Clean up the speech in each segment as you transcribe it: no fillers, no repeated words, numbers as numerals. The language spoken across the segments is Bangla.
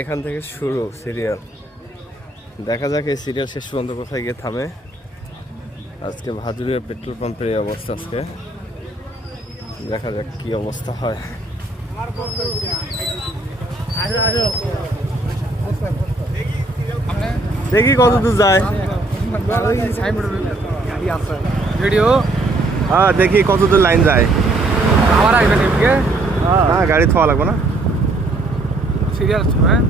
এখান থেকে শুরু সিরিয়াল। দেখা যাক এই সিরিয়াল শেষ পর্যন্ত কোথায় গিয়ে থামে। আজকে ভাজুরিয়া পেট্রোল পাম্পের এই অবস্থা। আজকে দেখা যাক কি অবস্থা হয়। দেখি কত দূর যায়। ভিডিও হ্যাঁ দেখি কত দূর লাইন যায়। আবার আসবেন এদিকে না গাড়ি থোয়া লাগবে না। সিরিয়াল হ্যাঁ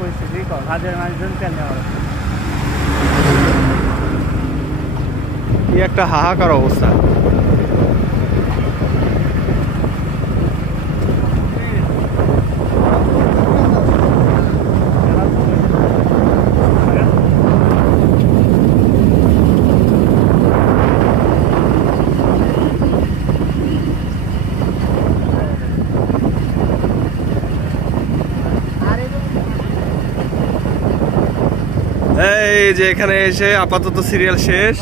পরিস্থিতি কাজের মানুষজন তেল নেওয়া কি একটা হাহাকার অবস্থা। এই যে এখানে এসে আপাতত সিরিয়াল শেষ।